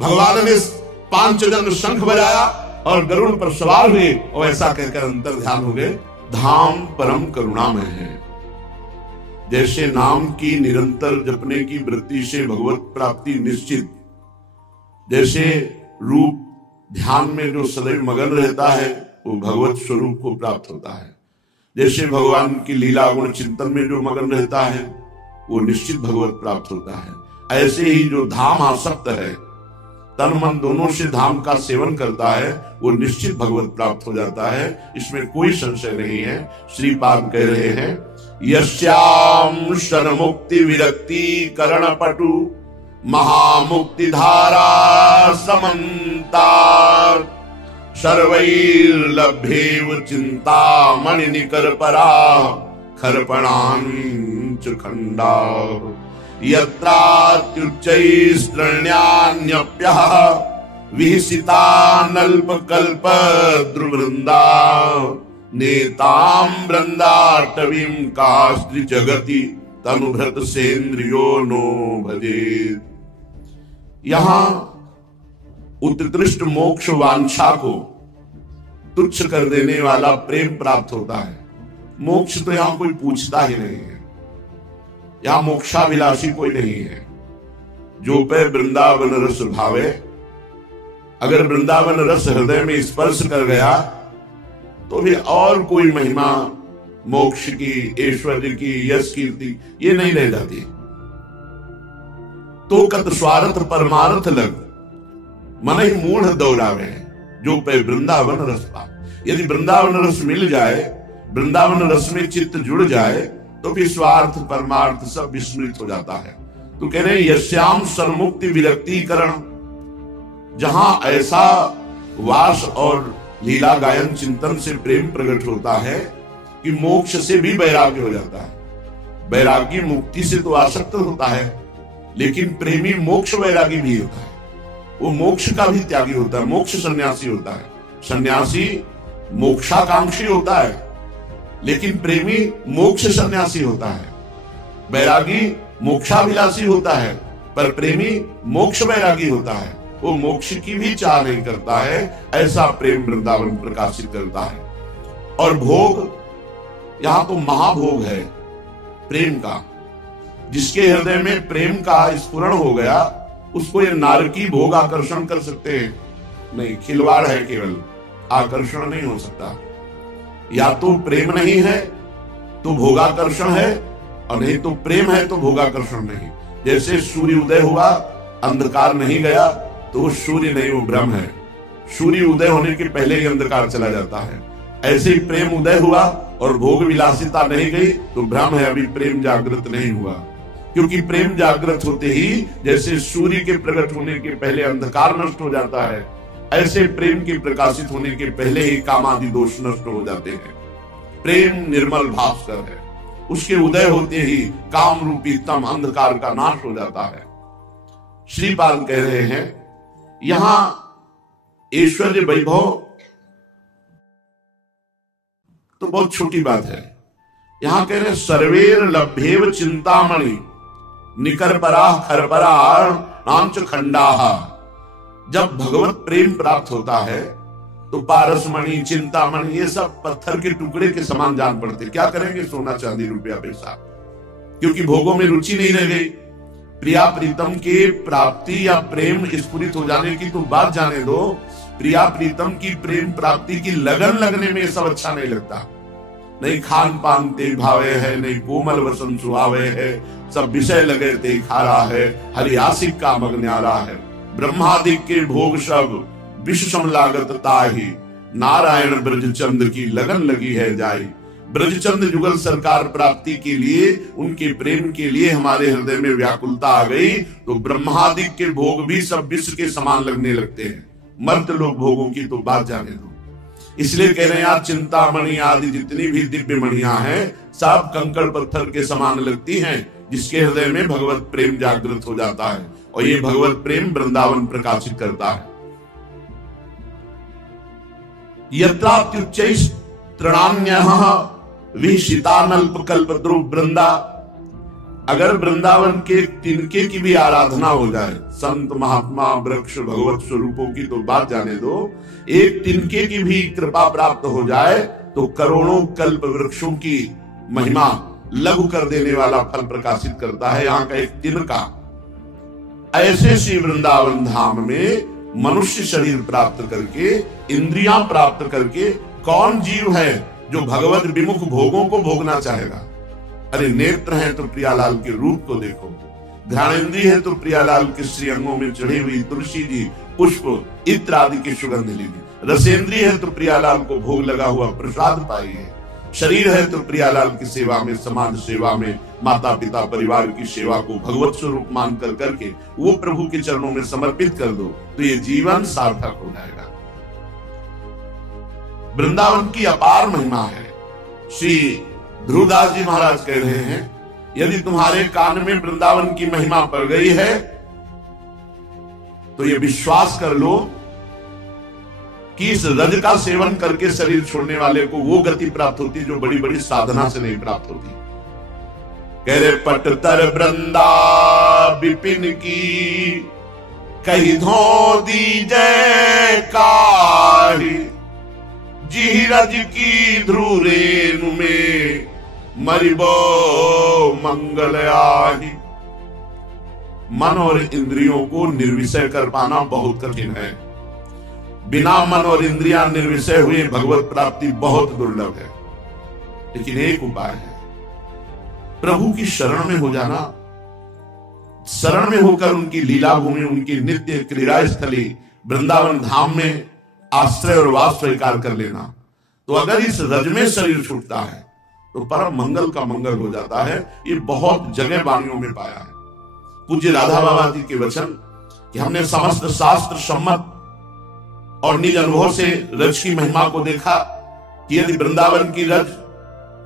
भगवान ने 5 जन शंख बजाया और गरुड़ पर सवार हुए और ऐसा कहकर अंतर ध्यान हो गए। धाम परम करुणामय है। जैसे नाम की निरंतर जपने की वृत्ति से भगवत प्राप्ति निश्चित, जैसे रूप ध्यान में जो सदैव मगन रहता है वो भगवत स्वरूप को प्राप्त होता है। जैसे भगवान की लीला गुण चिंतन में जो मगन रहता है वो निश्चित भगवत प्राप्त होता है। ऐसे ही जो धाम आसक्त है, तन मन दोनों से धाम का सेवन करता है, वो निश्चित भगवत प्राप्त हो जाता है। इसमें कोई संशय नहीं है। श्रीपाद कह रहे हैं, यस्याम शरण मुक्ति विरक्ति करण पटु महामुक्ति धारा समन्ता सर्वैर्लभ्येव चिंता मणि निकर परा खर्पणांच खंडा यत्रात्युच्चैस्त्रण्यान्यप्यः विहिसितानल्पकल्प द्रुवृंदा नेतां वृंदाटवीं कास्त्रि जगति तनुभृत सेन्द्रियो नो भजेत्। यहां उत्कृष्ट मोक्ष वांछा को तुच्छ कर देने वाला प्रेम प्राप्त होता है। मोक्ष तो यहां कोई पूछता ही नहीं है। यहां मोक्षाभिलाषी कोई नहीं है। जो पे वृंदावन रस भावे, अगर वृंदावन रस हृदय में स्पर्श कर गया तो भी और कोई महिमा मोक्ष की, ऐश्वर्य की, यश कीर्ति ये नहीं रह जाती। तो कत स्वार्थ परमार्थ लग मन ही मूढ़ दौड़ावे जो पे वृंदावन रस पा। यदि वृंदावन रस मिल जाए, वृंदावन रस में चित्त जुड़ जाए तो फिर स्वार्थ परमार्थ सब विस्मृत हो जाता है। तो कह रहे यस्याम सर्वमुक्ति विरक्तिकरण, जहां ऐसा वास और लीला गायन चिंतन से प्रेम प्रकट होता है कि मोक्ष से भी वैराग्य हो जाता है। वैरागी मुक्ति से तो आसक्त होता है, लेकिन प्रेमी मोक्ष वैरागी भी होता है। वो मोक्ष का भी त्यागी होता है, मोक्ष सन्यासी होता है। सन्यासी मोक्षाकांक्षी होता है, लेकिन प्रेमी मोक्ष सन्यासी होता है, बैरागी मोक्षाभिलाषी होता है, पर प्रेमी मोक्ष बैरागी होता है। वो मोक्ष की भी चाह नहीं करता है, ऐसा प्रेम वृंदावन प्रकाशित करता है। और भोग, यहां तो महाभोग है प्रेम का। जिसके हृदय में प्रेम का स्फुरण हो गया, उसको ये नारकी भोग आकर्षण कर सकते हैं नहीं, खिलवाड़ है केवल, आकर्षण नहीं हो सकता। या तो प्रेम नहीं है तो भोगाकर्षण है, और नहीं तो प्रेम है तो भोगाकर्षण नहीं। जैसे सूर्य उदय हुआ, अंधकार नहीं गया, तो वो सूर्य नहीं, वो ब्रह्म है। सूर्य उदय होने के पहले ही अंधकार चला जाता है। ऐसे ही प्रेम उदय हुआ और भोग विलासिता नहीं गई तो भ्रम है, अभी प्रेम जागृत नहीं हुआ। क्योंकि प्रेम जागृत होते ही जैसे सूर्य के प्रकट होने के पहले अंधकार नष्ट हो जाता है, ऐसे प्रेम के प्रकाशित होने के पहले ही कामादि दोष नष्ट हो जाते हैं। प्रेम निर्मल भास्कर है, उसके उदय होते ही काम रूपी तम अंधकार का नाश हो जाता है। श्रीपाद कह रहे हैं यहां ऐश्वर्य वैभव तो बहुत छोटी बात है। यहां कह रहे सर्वेर लभ्येव चिंतामणि निकरपरा खरपरा नांच खंडाह। जब भगवत प्रेम प्राप्त होता है तो पारसमणि, चिंतामणि, ये सब पत्थर के टुकड़े के समान जान पड़ते। क्या करेंगे सोना चांदी रुपया पैसा, क्योंकि भोगों में रुचि नहीं रह गई। प्रिया प्रीतम के प्राप्ति या प्रेम स्फुरित हो जाने की तो बात जाने दो, प्रिया प्रीतम की प्रेम प्राप्ति की लगन लगने में सब अच्छा नहीं लगता। नहीं खान पान ते भावे है, नहीं कोमल वसन सुहावे है, सब विषय लगे ते खारा है, हरि आशिक का मग न्यारा है। ब्रह्मादिक के भोग सब विश्व सम लागत ताही, नारायण ब्रजचंद्र की लगन लगी है जाई। ब्रजचंद्र युगल सरकार प्राप्ति के लिए, उनके प्रेम के लिए हमारे हृदय में व्याकुलता आ गई तो ब्रह्मादिक के भोग भी सब विश्व के समान लगने लगते हैं। मर्द लोग भोगों की तो बात जाने दो। इसलिए कह रहे हैं यार, चिंतामणि आदि जितनी भी दिव्य मणियां हैं सब कंकड़ पत्थर के समान लगती हैं, जिसके हृदय में भगवत प्रेम जागृत हो जाता है। और ये भगवत प्रेम वृंदावन प्रकाशित करता है। यत्रात्युच्चैः तृणान्यः विशितानल्प कल्पद्रुव वृंदा। अगर वृंदावन के तिनके की भी आराधना हो जाए, संत महात्मा वृक्ष भगवत स्वरूपों की तो बात जाने दो, एक तिनके की भी कृपा प्राप्त हो जाए तो करोड़ों कल्प वृक्षों की महिमा लघु कर देने वाला फल प्रकाशित करता है यहाँ का एक तिनका। ऐसे श्री वृंदावन धाम में मनुष्य शरीर प्राप्त करके, इंद्रियां प्राप्त करके कौन जीव है जो भगवत विमुख भोगों को भोगना चाहेगा। अरे नेत्र हैं तो प्रियालाल के रूप को देखो, ध्यानेंद्रिय है तो प्रियालाल के श्री अंगों में चढ़ी हुई तुलसी जी, पुष्प, इत्र आदि की सुगंध लीजिए। रसेंद्रिय है तो प्रियालाल को भोग लगा हुआ प्रसाद पाइए। शरीर है तो प्रियालाल की सेवा में, समाज सेवा में, माता पिता परिवार की सेवा को भगवत स्वरूप मान कर करके वो प्रभु के चरणों में समर्पित कर दो तो ये जीवन सार्थक हो जाएगा। वृंदावन की अपार महिमा है। श्री ध्रुवदास जी महाराज कह रहे हैं यदि तुम्हारे कान में वृंदावन की महिमा पड़ गई है तो ये विश्वास कर लो कि इस रज का सेवन करके शरीर छोड़ने वाले को वो गति प्राप्त होती जो बड़ी बड़ी साधना से नहीं प्राप्त होती। कह रहे पटतर वृंदा विपिन की कही धो दी जय काही, जी रज की ध्रुव रेणु में मरिबो मंगल आही। मन और इंद्रियों को निर्विषय कर पाना बहुत कठिन है। बिना मन और इंद्रियां निर्विषय हुए भगवत प्राप्ति बहुत दुर्लभ है। लेकिन एक उपाय है, प्रभु की शरण में हो जाना, शरण में होकर उनकी लीला भूमि, उनकी नित्य क्रीड़ा स्थली वृंदावन धाम में आश्रय और वास स्वीकार कर लेना। तो अगर इस रज में शरीर छूटता है तो परम मंगल का मंगल हो जाता है। ये बहुत जगह वाणियों में पाया है। पूज्य राधा बाबा जी के वचन कि हमने समस्त शास्त्र सम्मत और निज अनुभव से रज की महिमा को देखा कि यदि वृंदावन की रज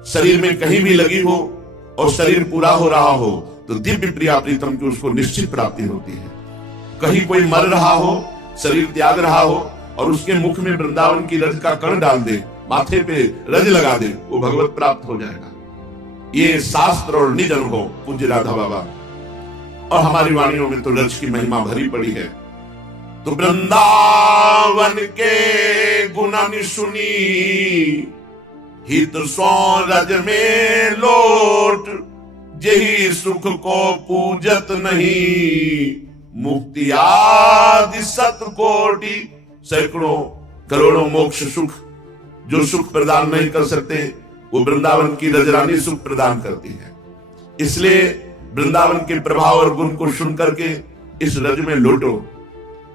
शरीर में कहीं भी लगी हो और शरीर पूरा हो रहा हो तो दिव्य प्रिया प्रीतम की उसको निश्चित प्राप्ति होती है। कहीं कोई मर रहा हो, शरीर त्याग रहा हो और उसके मुख में वृंदावन की रज का कण डाल दे माथे पे रज लगा दे, वो भगवत प्राप्त हो जाएगा। ये शास्त्र और निज अनुभव पूज्य राधा बाबा और हमारी वाणियों में तो रज की महिमा भरी पड़ी है। तो वृंदावन के गुण सुनी, हित सो रज में लोट, यही सुख को पूजत नहीं, मुक्ति आदि सतकोटि। सैकड़ों करोड़ों मोक्ष सुख जो सुख प्रदान नहीं कर सकते, वो वृंदावन की रजरानी सुख प्रदान करती है। इसलिए वृंदावन के प्रभाव और गुण को सुन करके इस रज में लौटो,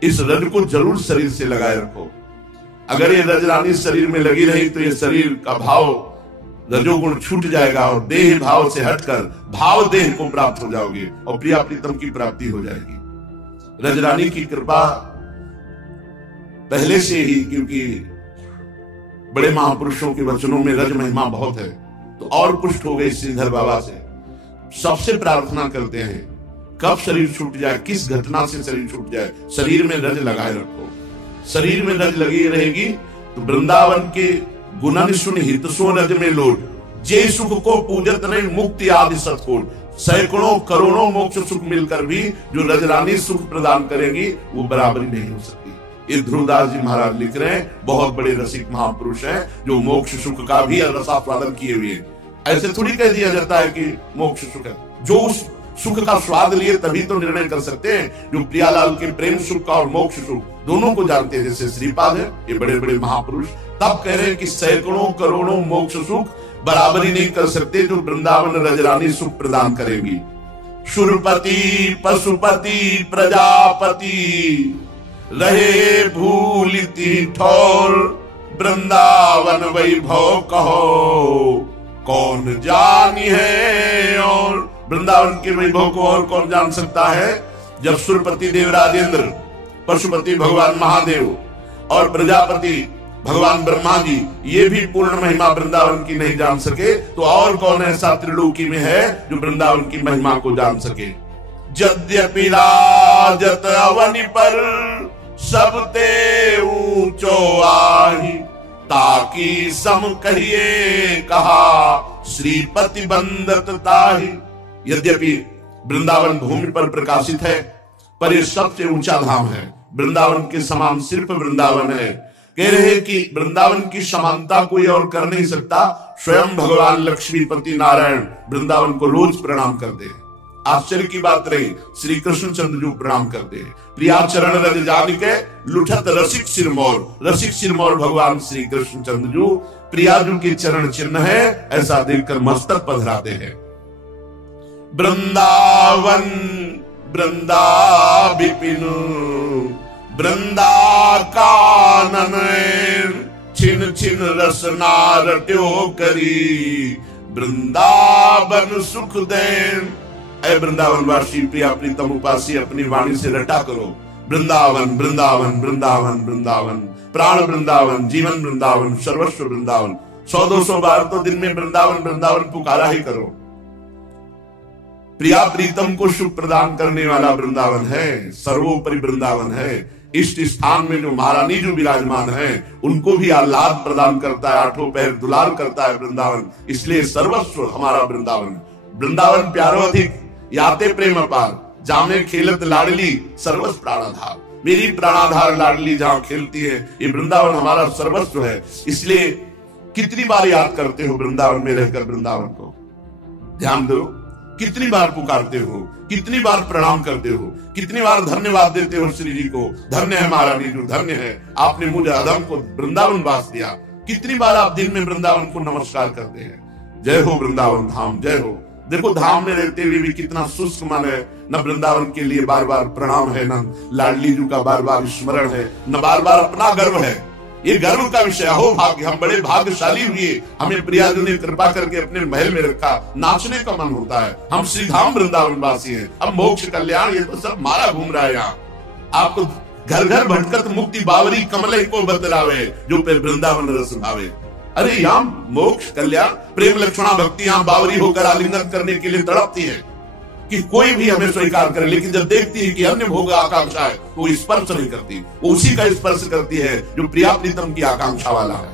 इस रज को जरूर शरीर से लगाए रखो। अगर ये रजरानी शरीर में लगी रही तो ये शरीर का भाव रजोगुण छूट जाएगा और देह भाव से हटकर भाव देह को प्राप्त हो जाओगे और प्रिया प्रीतम की प्राप्ति हो जाएगी। रजरानी की कृपा पहले से ही, क्योंकि बड़े महापुरुषों के वचनों में रज महिमा बहुत है, तो और पुष्ट हो गई श्रीधर बाबा से। सबसे प्रार्थना करते हैं कब शरीर छूट जाए, किस घटना से शरीर छूट जाए, शरीर में रज लगाए रखो। शरीर में रज लगी रहेगी तो वृंदावन के गुणन सुन हित सो रज में लोट, जे सुख को पूजत नहीं, मुक्ति आदि सतकोट। सैकड़ों करोड़ों मोक्ष सुख मिलकर भी जो रजरानी सुख प्रदान करेंगी वो बराबरी नहीं हो सकती। ये ध्रुवदास जी महाराज लिख रहे हैं, बहुत बड़े रसिक महापुरुष हैं जो मोक्ष सुख का भी रसास्वादन किए हुए हैं। ऐसे थोड़ी कह दिया जाता है कि मोक्ष सुख है, जो उस सुख का स्वाद लिए तभी तो निर्णय कर सकते हैं जो प्रियालाल के प्रेम सुख का और मोक्ष सुख दोनों को जानते हैं। जैसे श्रीपाद है, ये बड़े बड़े महापुरुष तब कह रहे हैं कि सैकड़ों करोड़ों मोक्ष सुख बराबरी नहीं कर सकते जो वृंदावन रजरानी सुख प्रदान करेगी। सुरपति पशुपति प्रजापति, रहे भूलिति ठौर, वृंदावन वैभव कहो, कौन जानी है। और वृंदावन के वैभव को और कौन जान सकता है। जब सुरपति देव राजेंद्र, पशुपति भगवान महादेव और प्रजापति भगवान ब्रह्मा जी ये भी पूर्ण महिमा वृंदावन की नहीं जान सके, तो और कौन ऐसा त्रिलोकी में है जो वृंदावन की महिमा को जान सके। यद्यपि राजत अवनि पर, सब ते ऊंचो आही, ताकि सम कहिए कहा, श्रीपति बंदत ताही। यद्यपि वृंदावन भूमि पर प्रकाशित है, पर यह सबसे ऊंचा धाम है। वृंदावन के समान सिर्फ वृंदावन है। कह रहे हैं कि वृंदावन की समानता कोई और कर नहीं सकता। स्वयं भगवान लक्ष्मीपति नारायण वृंदावन को रोज प्रणाम करते हैं। आश्चर्य की बात रही, श्री कृष्ण चंद्र जी प्रणाम करते हैं। प्रिया चरण रज जान के लुठत रसिक सिरमौर, रसिक सिरमौर भगवान श्री कृष्ण चंद्र जी प्रिया जी के चरण चिन्ह है, ऐसा देखकर मस्तक पधराते हैं। वृंदावन वृंदा विपिन, वृंदा कानन, छिन छिन रसना रट्यो करी, वृंदावन सुख देन। ऐ वृंदावन वासी प्रिया प्रीतम उपासी, अपनी वाणी से रटा करो वृंदावन वृंदावन वृंदावन वृंदावन, प्राण वृंदावन, जीवन वृंदावन, सर्वस्व वृंदावन। 100-200 बार तो दिन में वृंदावन वृंदावन पुकारा ही करो। प्रिया प्रीतम को सुख प्रदान करने वाला वृंदावन है, सर्वोपरि वृंदावन है। इष्ट स्थान में जो महारानी जो विराजमान है उनको भी आह्लाद प्रदान करता है, आठों पैर दुलार करता है वृंदावन। इसलिए सर्वस्व हमारा वृंदावन। वृंदावन प्यारो अधिक, याते प्रेम अपार, जामे खेलत लाडली, सर्वस्व प्राणाधार। मेरी प्राणाधार लाडली जहां खेलती है, ये वृंदावन हमारा सर्वस्व है। इसलिए कितनी बार याद करते हो वृंदावन में रहकर वृंदावन को, ध्यान दो। कितनी बार पुकारते हो, कितनी बार प्रणाम करते हो, कितनी बार धन्यवाद देते हो श्री जी को। धन्य है महारानी जी, धन्य है आपने मुझे अधम को वृंदावन वास दिया। कितनी बार आप दिन में वृंदावन को नमस्कार करते हैं। जय हो वृंदावन धाम, जय हो। देखो धाम में रहते हुए भी कितना शुष्क मन है। न वृंदावन के लिए बार बार प्रणाम है, न लाडली जी का बार बार स्मरण है, न बार बार अपना गर्व है। ये गर्व का विषय हो भाग्य, हम बड़े भाग्यशाली हुए, हमें प्रिया जी ने कृपा करके अपने महल में रखा। नाचने का मन होता है, हम श्री धाम वृंदावन वासी हैं। अब मोक्ष कल्याण ये तो सब मारा घूम रहा है यहाँ। आपको घर घर भटकत मुक्ति बावरी कमल को बतलावे, जो पे वृंदावन रस भावे। अरे यहाँ मोक्ष कल्याण प्रेम लक्षणा भक्ति यहाँ बावरी होकर आलिंगन करने के लिए तड़पती है कि कोई भी हमें स्वीकार करे, लेकिन जब देखती है कि अन्य भोग आकांक्षा है तो वो स्पर्श नहीं करती, वो उसी का स्पर्श करती है जो प्रिया प्रीतम की आकांक्षा वाला है।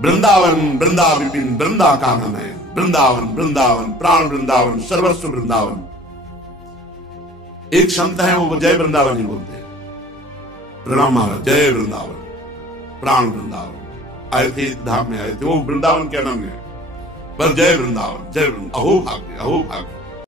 वृंदावन वृंदा विपिन वृंदा कानन है, वृंदावन वृंदावन प्राण वृंदावन सर्वस्व वृंदावन। एक संत है वो जय वृंदावन ही बोलते हैं। प्रणाम महाराज, जय वृंदावन प्राण वृंदावन। आए थे धाम में, आए थे वो वृंदावन के अनंग है, पर जय वृंदावन जय वृंदावन। अहो भाग्य अहो भाग्य।